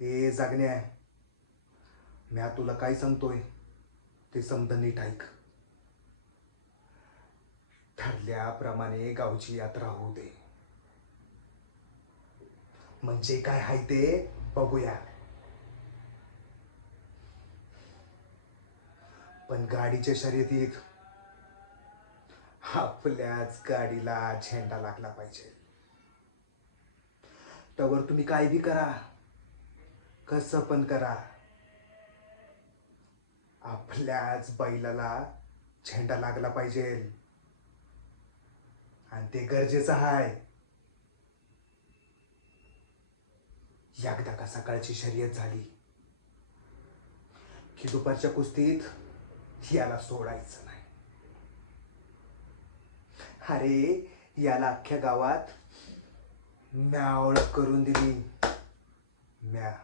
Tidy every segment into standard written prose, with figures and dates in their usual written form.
हे जागण्या, म्या तुला काय सांगतोय ते समजा नीट ऐक. ठरल्याप्रमाणे गावची यात्रा होऊ दे. म्हणजे काय हाय ते बघूया. पण गाडीच्या शर्यतीत आपल्याच गाडीला झेंडा लागला पाहिजे. त्यावर तुम्ही काय बी करा, कसं पण करा, आपल्याच बैलाला झेंडा लागला पाहिजे. आणि ते गरजेचं आहे. एकदा का सकाळची शर्यत झाली की दुपारच्या कुस्तीत याला सोडायचं नाही. अरे याला अख्ख्या गावात म्या ओळख करून दिली. म्या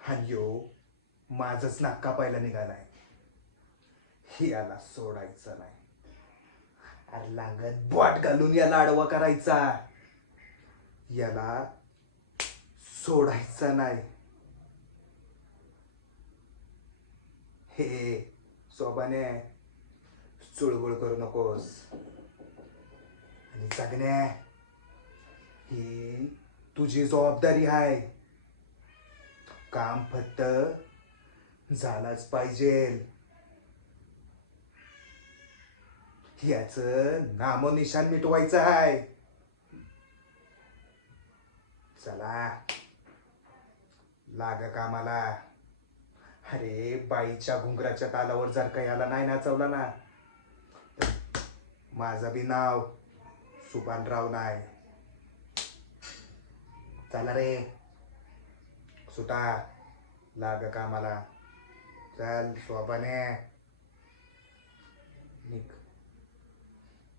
हल्यो माझच नाक्का पहिला निघालाय. याला सोडायचं नाही. अरे लांगत बॉट घालून याला आडवा करायचा. याला सोडायचं नाही. हे सोबाने चुळबुळ करू नकोस. आणि जगण्या, ही तुझी जबाबदारी आहे. काम फक्त झालाच पाहिजे. याचं नामोनिशान मिटवायचं आहे. चला लाग कामाला. अरे बाईच्या घुंगराच्या तालावर जर का याला नाही नाचवला ना, तर माझं बी नाव सुभानराव नाही. चला रे, सुटा लाग कामाला. चल सोबाने.